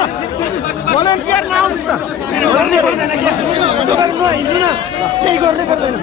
Volunteer नआउनुहोस् न गर्नै पर्दैन क्या तपाईहरु नहिँड्नु न केही गर्नै पर्दैन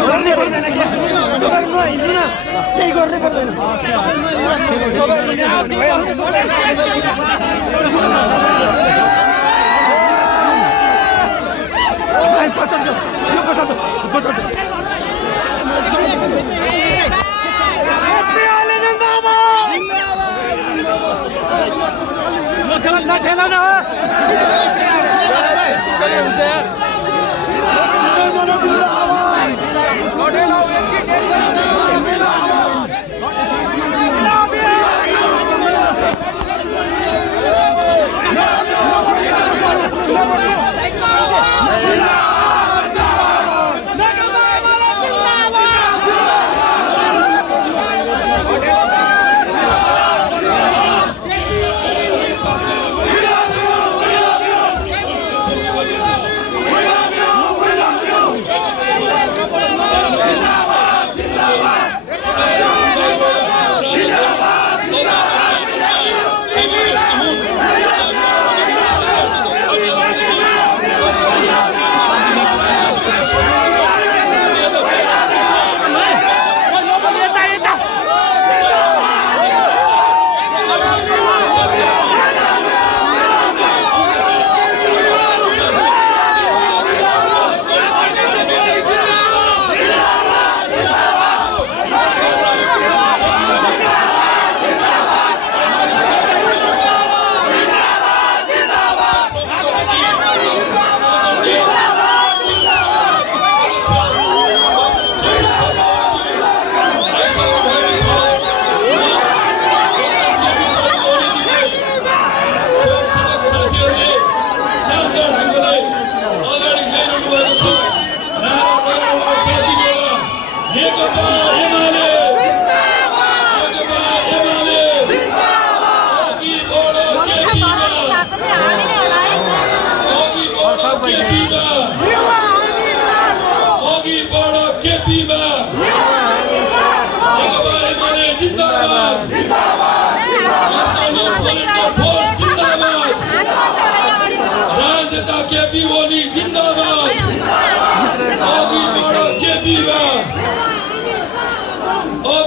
गर्नै पर्दैन क्या तपाईहरु नहिँड्नु न केही गर्नै पर्दैन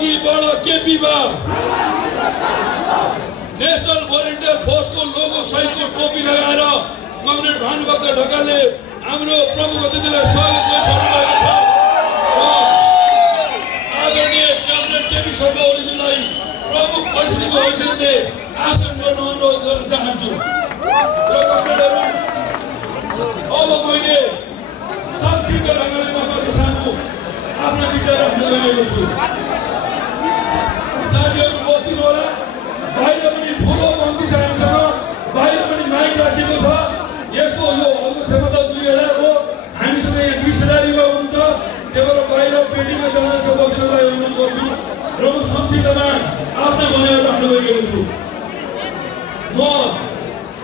अघिबाट केपीमा नेशनल भोलिन्टियर फोर्सको लोगो सहितको टोपी लगाएर कमरेड भानुभक्त ढकालले हाम्रो प्रमुख अतिथिलाई स्वागत गरिसक्नु भएको छ। आदरणीय कमरेड केपी शर्मा ओलीजीलाई प्रमुख अतिथिको हैसियतले आसन गर्न अनुरोध गर्न चाहन्छु। कमरेडहरू, अब मैले संक्षिप्त ढङ्गले तपाईँको सामु आफ्नो विचार राख्न गएको छु। साथीहरू बस्नु होला। बाहिर पनि ठुलो मन्त्री साहेबसँग बाहिर पनि माइक राखिएको छ। यसको यो हलको क्षमता 2000 हो। हामीसँग यहाँ 20,000 युवा हुन्छ। त्यही भएर बाहिर पेटीमा जाँदा बस्नुलाई अनुरोध गर्छु र म संक्षिप्तमा आफ्ना भनाइ राख्न गइरहेको छु। म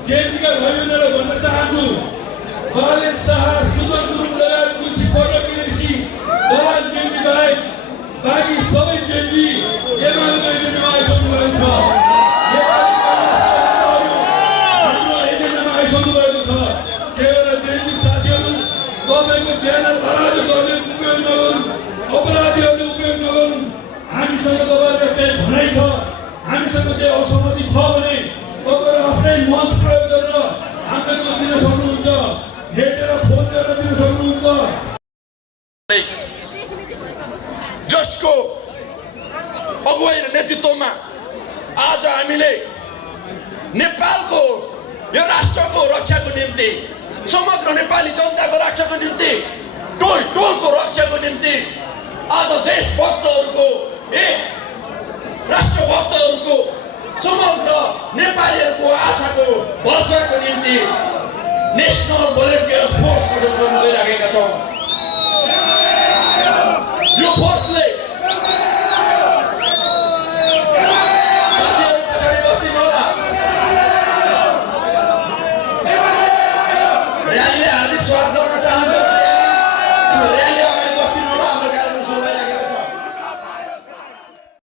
केन्द्रीय भाइबहिनीलाई भन्न चाहन्छु, खालिद शाह, सुदन गुरुङ लगायत कुची पटक विदेशी दलाल जेन्जी बाहेक बाँकी सबै जेन्जी एमालेको एजेन्डामा आइसक्नु भएको छ। हाम्रो एजेन्डामा आइसक्नु भएको छ। त्यही भएर जेन्जी साथीहरू, तपाईँको ज्ञान राज गर्ने उपयोग नगरौँ, अपराधीहरूले उपयोग नगरौँ। हामीसँग तपाईँहरूको केही भनाइ छ, हामीसँग केही असहमति छ भने तपाईँहरू आफ्नै मञ्च प्रयोग गरेर हामीलाई त्यो दिन सक्नुहुन्छ, भेटेर फोन गरेर दिन सक्नुहुन्छ। जसको अगुवाई र नेतृत्वमा आज हामीले नेपालको यो राष्ट्रको रक्षाको निम्ति, समग्र नेपाली जनताको रक्षाको निम्ति, टोल टोलको रक्षाको निम्ति आज देशभक्तहरूको, राष्ट्रभक्तहरूको, समग्र नेपालीहरूको आशाको वर्षको निम्ति नेशनल भोलिन्टियर फोर्स गठन गर्न गइराखेका छौँ। यो फोर्स